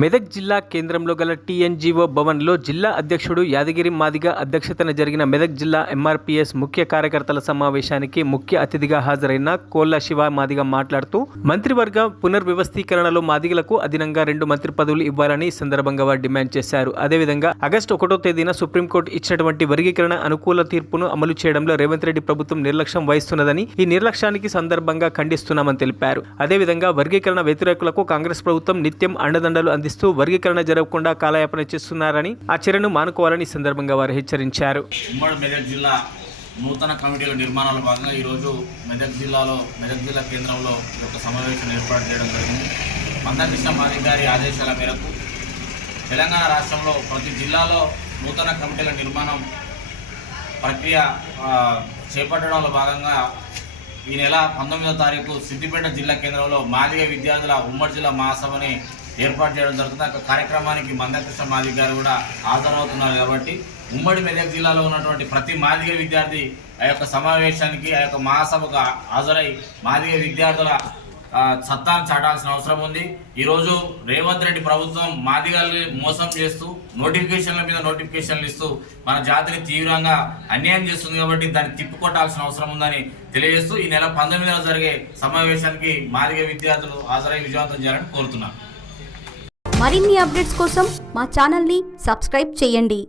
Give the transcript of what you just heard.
మెదక్ జిల్లా కేంద్రంలో గల టీఎన్జీఓ భవన్లో జిల్లా అధ్యక్షుడు యాదగిరి మాదిగ అధ్యక్షతన జరిగిన మెదక్ జిల్లా ఎంఆర్పీఎస్ ముఖ్య కార్యకర్తల సమావేశానికి ముఖ్య అతిథిగా హాజరైన కోళ్ల శివ మాదిగ మాట్లాడుతూ మంత్రివర్గ పునర్వ్యవస్థీకరణలో మాదిగలకు అదనంగా 2 మంత్రి పదవులు ఇవ్వాలని ఈ సందర్భంగా వారు డిమాండ్ చేశారు. అదేవిధంగా ఆగస్టు 1వ తేదీన సుప్రీంకోర్టు ఇచ్చినటువంటి వర్గీకరణ అనుకూల తీర్పును అమలు చేయడంలో రేవంత్ రెడ్డి ప్రభుత్వం నిర్లక్ష్యం వహిస్తున్నదని, ఈ నిర్లక్ష్యానికి సందర్భంగా ఖండిస్తున్నామని తెలిపారు. అదేవిధంగా వర్గీకరణ వ్యతిరేకులకు కాంగ్రెస్ ప్రభుత్వం నిత్యం అండదండలు అందిస్తూ వర్గీకరణ జరగకుండా కాలయాపన చేస్తున్నారని, ఆ చర్యను మానుకోవాలని ఈ సందర్భంగా వారు హెచ్చరించారు. ఉమ్మడి మెదక్ జిల్లా నూతన కమిటీల నిర్మాణంలో భాగంగా ఈరోజు మెదక్ జిల్లా కేంద్రంలో ఒక సమావేశం ఏర్పాటు చేయడం జరిగింది. మందకృష్ణ మాదిగ గారి ఆదేశాల మేరకు తెలంగాణ రాష్ట్రంలో ప్రతి జిల్లాలో నూతన కమిటీల నిర్మాణం ప్రక్రియ చేపట్టడంలో భాగంగా ఈ నెల 19వ తారీఖు సిద్దిపేట జిల్లా కేంద్రంలో మాదిగ విద్యార్థుల ఉమ్మడి జిల్లా మహాసభని ఏర్పాటు చేయడం జరుగుతుంది. ఆ కార్యక్రమానికి మందకృష్ణ మాదిగ గారు కూడా హాజరవుతున్నారు. కాబట్టి ఉమ్మడి మెదక్ జిల్లాలో ఉన్నటువంటి ప్రతి మాదిగ విద్యార్థి ఆ యొక్క సమావేశానికి, ఆ యొక్క మహాసభకు హాజరై మాదిగ విద్యార్థుల సత్తాను చాటాల్సిన అవసరం ఉంది. ఈరోజు రేవంత్ రెడ్డి ప్రభుత్వం మాదిగల్ని మోసం చేస్తూ నోటిఫికేషన్ల మీద నోటిఫికేషన్లు ఇస్తూ మన జాతిని తీవ్రంగా అన్యాయం చేస్తుంది. కాబట్టి దాన్ని తిప్పికొట్టాల్సిన అవసరం ఉందని తెలియజేస్తూ ఈ నెల 19వ జరిగే సమావేశానికి మాదిగ విద్యార్థులు హాజరై విజయవంతం చేయాలని కోరుతున్నాను. మరిన్ని అప్డేట్స్ కోసం మా ఛానల్ని సబ్స్క్రైబ్ చేయండి.